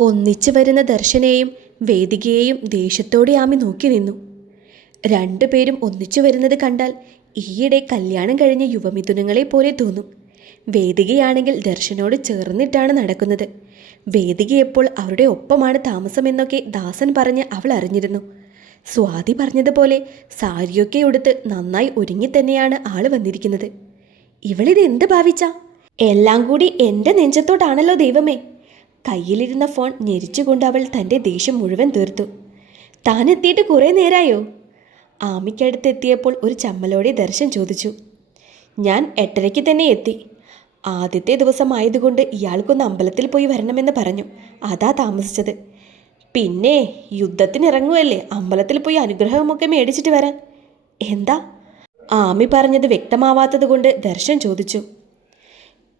ഒന്നിച്ചു വരുന്ന ദർശനെയും വേദികയെയും ദേഷ്യത്തോടെ ആമി നോക്കി നിന്നു. രണ്ടുപേരും ഒന്നിച്ചു വരുന്നത് കണ്ടാൽ ഈയിടെ കല്യാണം കഴിഞ്ഞ യുവമിഥുനങ്ങളെ പോലെ തോന്നും. വേദികയാണെങ്കിൽ ദർശനോട് ചേർന്നിട്ടാണ് നടക്കുന്നത്. വേദിക എപ്പോൾ അവരുടെ ഒപ്പമാണ് താമസമെന്നൊക്കെ ദാസൻ പറഞ്ഞ് അവൾ അറിഞ്ഞിരുന്നു. സ്വാതി പറഞ്ഞതുപോലെ സാരിയൊക്കെ ഉടുത്ത് നന്നായി ഒരുങ്ങി തന്നെയാണ് ആൾ വന്നിരിക്കുന്നത്. ഇവളിത് എന്ത് ഭാവിച്ച? എല്ലാം കൂടി എന്റെ നെഞ്ചത്തോട്ടാണല്ലോ ദൈവമേ. കയ്യിലിരുന്ന ഫോൺ ഞെരിച്ചുകൊണ്ട് അവൾ തന്റെ ദേഷ്യം മുഴുവൻ തീർത്തു. താനെത്തിയിട്ട് കുറേ നേരായോ? ആമിക്കടുത്ത് എത്തിയപ്പോൾ ഒരു ചമ്മലോടെ ദർശൻ ചോദിച്ചു. ഞാൻ എട്ടരയ്ക്ക് തന്നെ എത്തി. ആദ്യത്തെ ദിവസമായതുകൊണ്ട് ഇയാൾക്കൊന്ന് അമ്പലത്തിൽ പോയി വരണമെന്ന് പറഞ്ഞു. അതാ താമസിച്ചത്. പിന്നെ യുദ്ധത്തിനിറങ്ങുമല്ലേ അമ്പലത്തിൽ പോയി അനുഗ്രഹമൊക്കെ മേടിച്ചിട്ട് വരാൻ? എന്താ? ആമി പറഞ്ഞത് വ്യക്തമാവാത്തത് കൊണ്ട് ദർശൻ ചോദിച്ചു.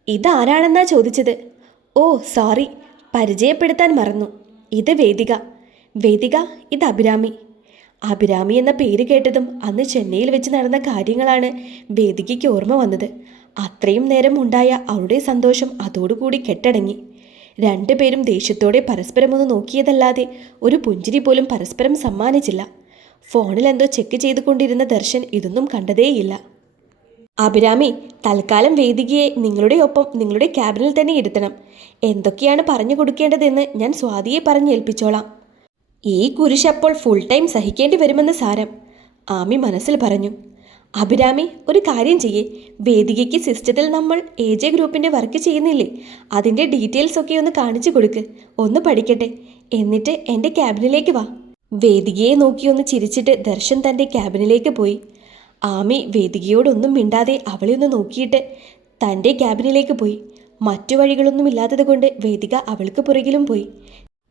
ഇതാരാണെന്നാ ചോദിച്ചത്? Oh sorry. പരിചയപ്പെടുത്താൻ മറന്നു. ഇത് വേദിക. വേദിക ഇത് അഭിരാമി. അഭിരാമി എന്ന പേര് കേട്ടതും അന്ന് ചെന്നൈയിൽ വെച്ച് നടന്ന കാര്യങ്ങളാണ് വേദികയ്ക്ക് ഓർമ്മ വന്നത്. അത്രയും നേരം ഉണ്ടായ അവളുടെ സന്തോഷം അതോടുകൂടി കെട്ടടങ്ങി. രണ്ടുപേരും ദേഷ്യത്തോടെ പരസ്പരം ഒന്ന് നോക്കിയതല്ലാതെ ഒരു പുഞ്ചിരി പോലും പരസ്പരം സമ്മാനിച്ചില്ല. ഫോണിൽ എന്തോ ചെക്ക് ചെയ്തുകൊണ്ടിരുന്ന ദർശൻ ഇതൊന്നും കണ്ടതേയില്ല. അഭിരാമി തൽക്കാലം വേദികയെ നിങ്ങളുടെ ഒപ്പം നിങ്ങളുടെ ക്യാബിനിൽ തന്നെ ഇരുത്തണം. എന്തൊക്കെയാണ് പറഞ്ഞു കൊടുക്കേണ്ടതെന്ന് ഞാൻ സ്വാതിയെ പറഞ്ഞ് ഏൽപ്പിച്ചോളാം. ഈ കുരിശപ്പോൾ ഫുൾ ടൈം സഹിക്കേണ്ടി വരുമെന്ന് സാരം. ആമി മനസ്സിൽ പറഞ്ഞു. അഭിരാമി ഒരു കാര്യം ചെയ്യേ. വേദികയ്ക്ക് സിസ്റ്റത്തിൽ നമ്മൾ എ ജെ ഗ്രൂപ്പിന്റെ വർക്ക് ചെയ്യുന്നില്ലേ? അതിന്റെ ഡീറ്റെയിൽസ് ഒക്കെ ഒന്ന് കാണിച്ചു കൊടുക്ക്. ഒന്ന് പഠിക്കട്ടെ. എന്നിട്ട് എന്റെ ക്യാബിനിലേക്ക് വാ. വേദികയെ നോക്കി ഒന്ന് ചിരിച്ചിട്ട് ദർശൻ തന്റെ ക്യാബിനിലേക്ക് പോയി. ആമി വേദികയോടൊന്നും മിണ്ടാതെ അവളെ ഒന്ന് നോക്കിയിട്ട് തന്റെ ക്യാബിനിലേക്ക് പോയി. മറ്റു വഴികളൊന്നും ഇല്ലാത്തതുകൊണ്ട് വേദിക അവൾക്ക് പുറകിലും പോയി.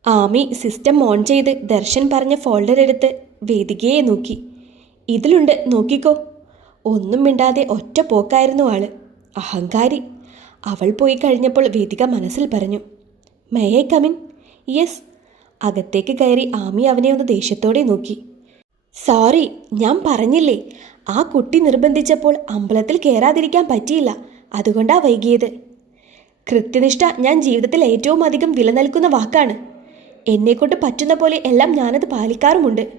ആമി സിസ്റ്റം ഓൺ ചെയ്ത് ദർശൻ പറഞ്ഞ ഫോൾഡർ എടുത്ത് വേദികയെ നോക്കി. ഇതിലുണ്ട് നോക്കിക്കോ. ഒന്നും മിണ്ടാതെ ഒറ്റ പോക്കായിരുന്നു ആൾ. അഹങ്കാരി. അവൾ പോയി കഴിഞ്ഞപ്പോൾ വേദിക മനസ്സിൽ പറഞ്ഞു മേയെ കമിൻ യെസ് അകത്തേക്ക് കയറി ആമി അവനെ ഒന്ന് ദേഷ്യത്തോടെ നോക്കി. സോറി ഞാൻ പറഞ്ഞില്ലേ? ആ കുട്ടി നിർബന്ധിച്ചപ്പോൾ അമ്പലത്തിൽ കയറാതിരിക്കാൻ പറ്റിയില്ല. അതുകൊണ്ടാ വൈകിയത്. കൃത്യനിഷ്ഠ ഞാൻ ജീവിതത്തിൽ ഏറ്റവും അധികം വില നൽകുന്ന വാക്കാണ്. എന്നെക്കൊണ്ട് പറ്റുന്ന പോലെ എല്ലാം ഞാനത് പാലിക്കാറുമുണ്ട്.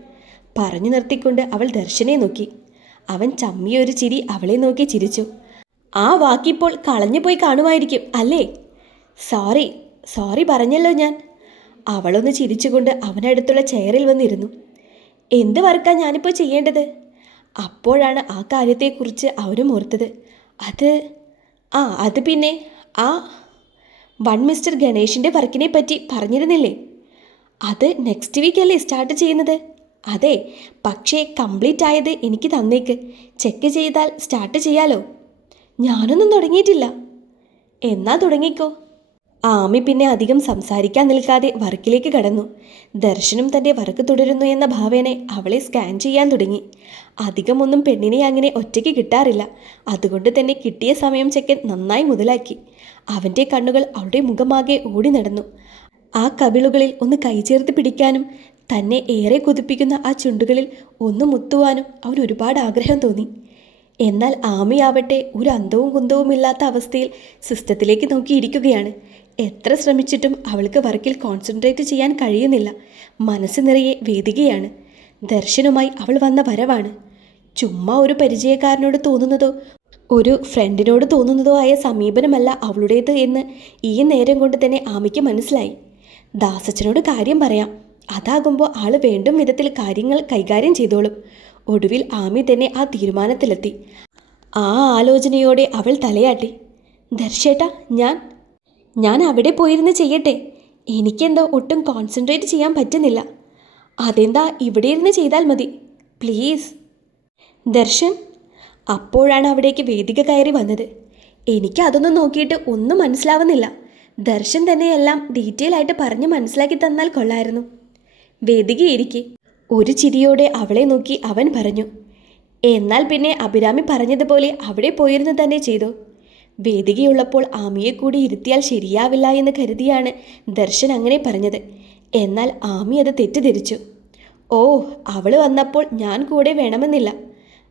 പറഞ്ഞു നിർത്തിക്കൊണ്ട് അവൾ ദർശനെ നോക്കി. അവൻ ചമ്മിയൊരു ചിരി അവളെ നോക്കി ചിരിച്ചു. ആ വാക്കിപ്പോൾ കളഞ്ഞുപോയി കാണുമായിരിക്കും അല്ലേ? സോറി സോറി പറഞ്ഞല്ലോ ഞാൻ. അവളൊന്ന് ചിരിച്ചുകൊണ്ട് അവനടുത്തുള്ള ചെയറിൽ വന്നിരുന്നു. എന്ത് വർക്കാ ഞാനിപ്പോൾ ചെയ്യേണ്ടത്? അപ്പോഴാണ് ആ കാര്യത്തെക്കുറിച്ച് അവരും ഓർത്തത്. അത് ആ അത് പിന്നെ ആ വൺ മിസ്റ്റർ ഗണേഷിന്റെ വർക്കിനെ പറ്റി പറഞ്ഞിരുന്നില്ലേ? അത് നെക്സ്റ്റ് വീക്ക് അല്ലേ സ്റ്റാർട്ട് ചെയ്യുന്നത്? അതെ പക്ഷേ കംപ്ലീറ്റ് ആയത് എനിക്ക് തന്നേക്ക്. ചെക്ക് ചെയ്താൽ സ്റ്റാർട്ട് ചെയ്യാലോ? ഞാനൊന്നും തുടങ്ങിയിട്ടില്ല. എന്നാ തുടങ്ങിക്കോ? ആമി പിന്നെ അധികം സംസാരിക്കാൻ നിൽക്കാതെ വർക്കിലേക്ക് കടന്നു. ദർശനം തന്റെ വർക്ക് തുടരുന്നു എന്ന ഭാവേനെ അവളെ സ്കാൻ ചെയ്യാൻ തുടങ്ങി. അധികമൊന്നും പെണ്ണിനെ അങ്ങനെ ഒറ്റയ്ക്ക് കിട്ടാറില്ല. അതുകൊണ്ട് തന്നെ കിട്ടിയ സമയം ചെക്കൻ നന്നായി മുതലാക്കി. അവന്റെ കണ്ണുകൾ അവളുടെ മുഖമാകെ ഓടി നടന്നു. ആ കവിളുകളിൽ ഒന്ന് കൈചേർത്ത് പിടിക്കാനും തന്നെ ഏറെ കൊതിപ്പിക്കുന്ന ആ ചുണ്ടുകളിൽ ഒന്ന് മുത്തുവാനും അവൻ ഒരുപാട് ആഗ്രഹം തോന്നി. എന്നാൽ ആമയാവട്ടെ ഒരു അന്തവും കുന്തവുമില്ലാത്ത അവസ്ഥയിൽ സിസ്റ്റത്തിലേക്ക് നോക്കിയിരിക്കുകയാണ്. എത്ര ശ്രമിച്ചിട്ടും അവൾക്ക് വർക്കിൽ കോൺസെൻട്രേറ്റ് ചെയ്യാൻ കഴിയുന്നില്ല. മനസ്സ് നിറയെ വേദികയാണ്. ദർശനുമായി അവൾ വന്ന വരവാണ്. ചുമ്മാ ഒരു പരിചയക്കാരനോട് തോന്നുന്നതോ ഒരു ഫ്രണ്ടിനോട് തോന്നുന്നതോ ആയ സമീപനമല്ല അവളുടേത് എന്ന് ഈ നേരം കൊണ്ട് തന്നെ ആമയ്ക്ക് മനസ്സിലായി. ദാസച്ചനോട് കാര്യം പറയാം. അതാകുമ്പോൾ ആൾ വേണ്ടും വിധത്തിൽ കാര്യങ്ങൾ കൈകാര്യം ചെയ്തോളും. ഒടുവിൽ ആമി തന്നെ ആ തീരുമാനത്തിലെത്തി. ആ ആലോചനയോടെ അവൾ തലയാട്ടി. ദർശേട്ടാ ഞാൻ ഞാൻ അവിടെ പോയിരുന്ന് ചെയ്യട്ടെ. എനിക്കെന്തോ ഒട്ടും കോൺസെൻട്രേറ്റ് ചെയ്യാൻ പറ്റുന്നില്ല. അതെന്താ ഇവിടെ ഇരുന്ന് ചെയ്താൽ മതി. പ്ലീസ് ദർശൻ അപ്പോഴാണ് അവിടേക്ക് വേദിക കയറി വന്നത്. എനിക്ക് അതൊന്നും നോക്കിയിട്ട് ഒന്നും മനസ്സിലാവുന്നില്ല. ദർശൻ തന്നെയെല്ലാം ഡീറ്റെയിൽ ആയിട്ട് പറഞ്ഞ് മനസ്സിലാക്കി തന്നാൽ കൊള്ളായിരുന്നു. വേദിക ഇരിക്കെ ഒരു ചിരിയോടെ അവളെ നോക്കി അവൻ പറഞ്ഞു എന്നാൽ പിന്നെ അഭിരാമി പറഞ്ഞതുപോലെ അവിടെ പോയിരുന്നു തന്നെ ചെയ്തു. വേദികയുള്ളപ്പോൾ ആമിയെ കൂടി ഇരുത്തിയാൽ ശരിയാവില്ല എന്ന് കരുതിയാണ് ദർശൻ അങ്ങനെ പറഞ്ഞത്. എന്നാൽ ആമി അത് തെറ്റിദ്ധരിച്ചു. ഓ അവൾ വന്നപ്പോൾ ഞാൻ കൂടെ വേണമെന്നില്ല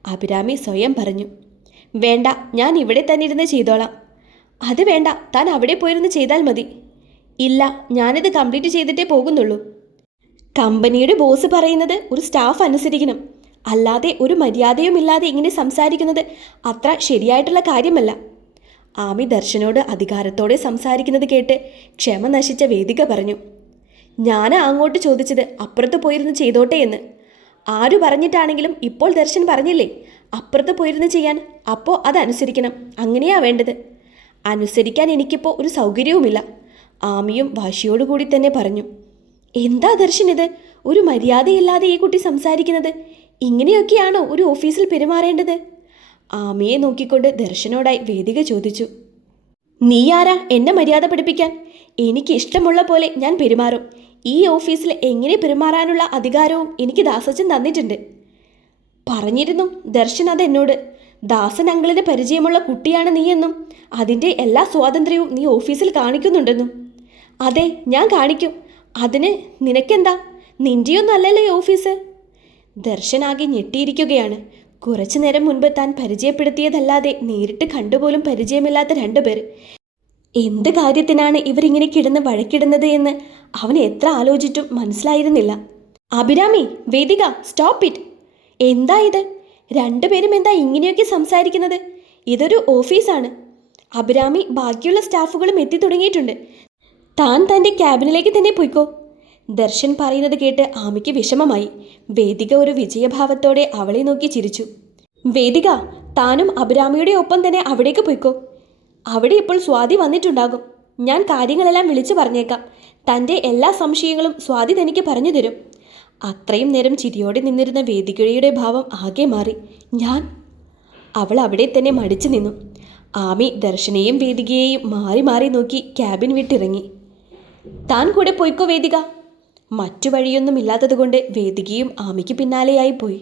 അഭിരാമി സ്വയം പറഞ്ഞു. വേണ്ട ഞാൻ ഇവിടെ തന്നെ ഇരുന്ന് ചെയ്തോളാം. അത് വേണ്ട താൻ അവിടെ പോയിരുന്ന് ചെയ്താൽ മതി. ഇല്ല ഞാനിത് കംപ്ലീറ്റ് ചെയ്തിട്ടേ പോകുന്നുള്ളൂ. കമ്പനിയുടെ ബോസ് പറയുന്നത് ഒരു സ്റ്റാഫ് അനുസരിക്കണം. അല്ലാതെ ഒരു മര്യാദയുമില്ലാതെ ഇങ്ങനെ സംസാരിക്കുന്നത് അത്ര ശരിയായിട്ടുള്ള കാര്യമല്ല. ആമി ദർശനോട് അധികാരത്തോടെ സംസാരിക്കുന്നത് കേട്ട് ക്ഷമ നശിച്ച വേദിക പറഞ്ഞു. ഞാൻ അങ്ങോട്ട് ചോദിച്ചത് അപ്പുറത്ത് പോയിരുന്ന് ചെയ്തോട്ടെ എന്ന്. ആരു പറഞ്ഞിട്ടാണെങ്കിലും ഇപ്പോൾ ദർശൻ പറഞ്ഞില്ലേ? അപ്പുറത്ത് പോയിരുന്ന് ചെയ്യാൻ. അപ്പോൾ അതനുസരിക്കണം. അങ്ങനെയാ വേണ്ടത്. അനുസരിക്കാൻ എനിക്കിപ്പോൾ ഒരു സൗകര്യവുമില്ല. ആമിയും വാശിയോടുകൂടി തന്നെ പറഞ്ഞു. എന്താ ദർശൻ ഇത്? ഒരു മര്യാദയില്ലാതെ ഈ കുട്ടി സംസാരിക്കുന്നത്. ഇങ്ങനെയൊക്കെയാണോ ഒരു ഓഫീസിൽ പെരുമാറേണ്ടത്? ആമിയെ നോക്കിക്കൊണ്ട് ദർശനോടായി വേദിക ചോദിച്ചു നീ ആരാ എന്നെ മര്യാദ പഠിപ്പിക്കാൻ? എനിക്ക് ഇഷ്ടമുള്ള പോലെ ഞാൻ പെരുമാറും. ഈ ഓഫീസിൽ എങ്ങനെ പെരുമാറാനുള്ള അധികാരവും എനിക്ക് ദാസച്ചൻ തന്നിട്ടുണ്ട്. പറഞ്ഞിരുന്നു ദർശൻ അത് എന്നോട് ദാസൻ അങ്കിളിന് പരിചയമുള്ള കുട്ടിയാണ് നീയെന്നും അതിന്റെ എല്ലാ സ്വാതന്ത്ര്യവും നീ ഓഫീസിൽ കാണിക്കുന്നുണ്ടെന്നും. അതെ ഞാൻ കാണിക്കും. അതിന് നിനക്കെന്താ? നിന്റെയൊന്നും അല്ലല്ലോ ഈ ഓഫീസ്. ദർശനാകെ ഞെട്ടിയിരിക്കുകയാണ്. കുറച്ചു നേരം മുൻപ് താൻ പരിചയപ്പെടുത്തിയതല്ലാതെ നേരിട്ട് കണ്ടുപോലും പരിചയമില്ലാത്ത രണ്ടുപേർ എന്ത് കാര്യത്തിനാണ് ഇവരിങ്ങനെ കിടന്ന് വഴക്കിടുന്നത് എന്ന് അവൻ എത്ര ആലോചിച്ചും മനസ്സിലായിരുന്നില്ല. Abhirami Vedika stop it. എന്താ ഇത്? രണ്ടുപേരും എന്താ ഇങ്ങനെയൊക്കെ സംസാരിക്കുന്നത്? ഇതൊരു ഓഫീസാണ്. അഭിരാമി ബാക്കിയുള്ള സ്റ്റാഫുകളും എത്തി തുടങ്ങിയിട്ടുണ്ട്. താൻ തന്റെ ക്യാബിനിലേക്ക് തന്നെ പോയിക്കോ. ദർശൻ പറയുന്നത് കേട്ട് ആമയ്ക്ക് വിഷമമായി. വേദിക ഒരു വിജയഭാവത്തോടെ അവളെ നോക്കി ചിരിച്ചു. വേദിക താനും അഭിരാമിയുടെ ഒപ്പം തന്നെ അവിടേക്ക് പോയിക്കോ. അവിടെ ഇപ്പോൾ സ്വാതി വന്നിട്ടുണ്ടാകും. ഞാൻ കാര്യങ്ങളെല്ലാം വിളിച്ചു പറഞ്ഞേക്കാം. തന്റെ എല്ലാ സംശയങ്ങളും സ്വാതി തനിക്ക് പറഞ്ഞു തരും. അത്രയും നേരം ചിരിയോടെ നിന്നിരുന്ന വേദികയുടെ ഭാവം ആകെ മാറി. ഞാൻ അവൾ അവിടെ തന്നെ മടിച്ചു നിന്നു. ആമി ദർശനയും വേദികയെയും മാറി മാറി നോക്കി ക്യാബിൻ വിട്ടിറങ്ങി. താൻ കൂടെ പോയിക്കോ വേദിക. മറ്റു വഴിയൊന്നുമില്ലാത്തതുകൊണ്ട് വേദികയും ആമയ്ക്ക് പിന്നാലെയായി പോയി.